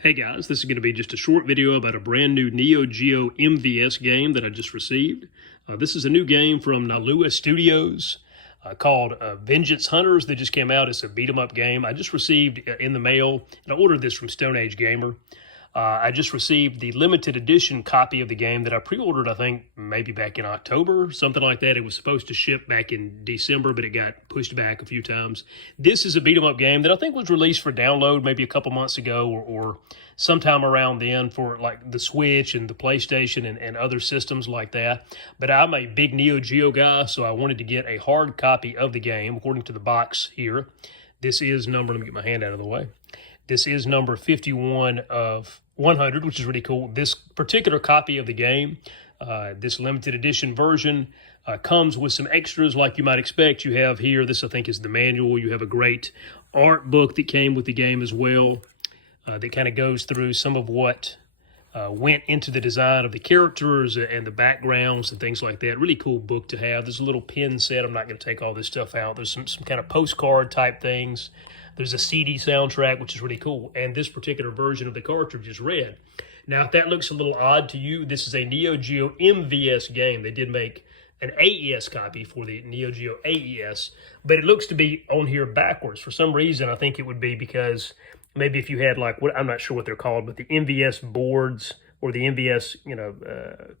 Hey guys, this is going to be just a short video about a brand new Neo Geo MVS game that I just received. This is a new game from Nalua Studios called Vengeance Hunters that just came out. It's a beat 'em up game. I just received in the mail, and I ordered this from Stone Age Gamer. I just received the limited edition copy of the game that I pre-ordered, I think, maybe back in October, something like that. It was supposed to ship back in December, but it got pushed back a few times. This is a beat-em-up game that I think was released for download maybe a couple months ago or sometime around then for like the Switch and the PlayStation and other systems like that. But I'm a big Neo Geo guy, so I wanted to get a hard copy of the game according to the box here. This is number, let me get my hand out of the way. This is number 51 of 100, which is really cool. This particular copy of the game, this limited edition version, comes with some extras like you might expect. You have here, this I think is the manual. You have a great art book that came with the game as well, that kind of goes through some of what went into the design of the characters and the backgrounds and things like that. Really cool book to have. There's a little pin set. I'm not going to take all this stuff out. There's some kind of postcard type things. There's a CD soundtrack, which is really cool. And this particular version of the cartridge is red. Now, if that looks a little odd to you, this is a Neo Geo MVS game. They did make an AES copy for the Neo Geo AES, but it looks to be on here backwards. For some reason, I think it would be because maybe if you had like, I'm not sure what they're called, but the MVS boards or the MVS,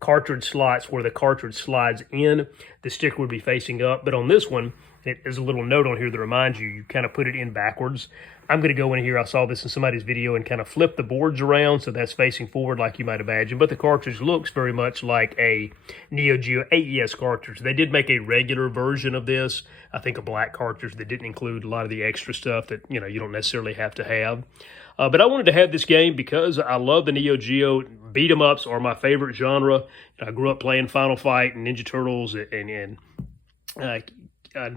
cartridge slots where the cartridge slides in, the sticker would be facing up. But on this one, there's a little note on here that reminds you, you kind of put it in backwards. I'm going to go in here, I saw this in somebody's video, and kind of flip the boards around so that's facing forward like you might imagine. But the cartridge looks very much like a Neo Geo AES cartridge. They did make a regular version of this, I think a black cartridge that didn't include a lot of the extra stuff that you don't necessarily have to have. But I wanted to have this game because I love the Neo Geo. Beat 'em ups are my favorite genre. I grew up playing Final Fight and Ninja Turtles and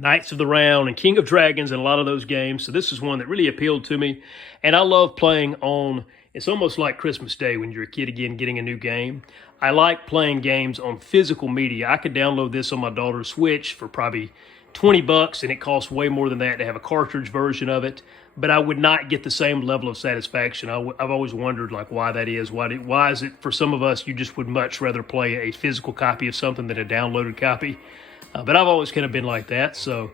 Knights of the Round and King of Dragons and a lot of those games. So this is one that really appealed to me. And I love playing on, it's almost like Christmas Day when you're a kid again getting a new game. I like playing games on physical media. I could download this on my daughter's Switch for probably $20, and it costs way more than that to have a cartridge version of it. But I would not get the same level of satisfaction. I've always wondered like why that is. Why is it for some of us you just would much rather play a physical copy of something than a downloaded copy? But I've always kind of been like that. So,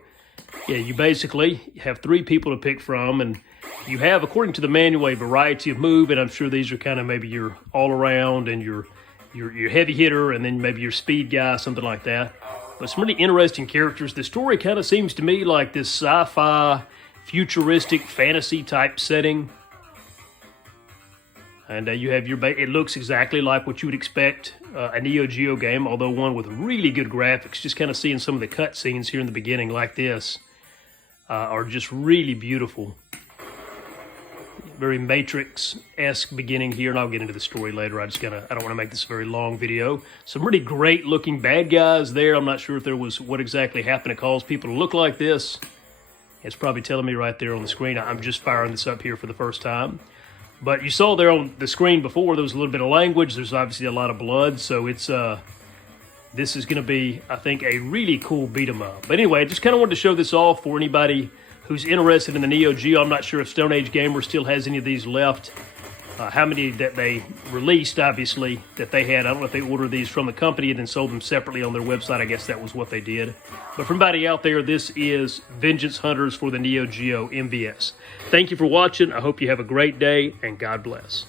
yeah, you basically have 3 people to pick from, and you have, according to the manual, a variety of move, and I'm sure these are kind of maybe your all-around and your heavy hitter, and then maybe your speed guy, something like that. But some really interesting characters. The story kind of seems to me like this sci-fi, futuristic, fantasy-type setting. And you have it looks exactly like what you would expect a Neo Geo game, although one with really good graphics. Just kind of seeing some of the cutscenes here in the beginning like this are just really beautiful. Very Matrix-esque beginning here, and I'll get into the story later. I don't want to make this a very long video. Some really great looking bad guys there. I'm not sure if there was what exactly happened to cause people to look like this. It's probably telling me right there on the screen. I'm just firing this up here for the first time. But you saw there on the screen before, there was a little bit of language. There's obviously a lot of blood, so it's this is going to be, I think, a really cool beat 'em up. But anyway, I just kind of wanted to show this off for anybody who's interested in the Neo Geo. I'm not sure if Stone Age Gamer still has any of these left. How many that they released, obviously, that they had. I don't know if they ordered these from the company and then sold them separately on their website. I guess that was what they did. But for anybody out there, this is Vengeance Hunters for the Neo Geo MVS. Thank you for watching. I hope you have a great day, and God bless.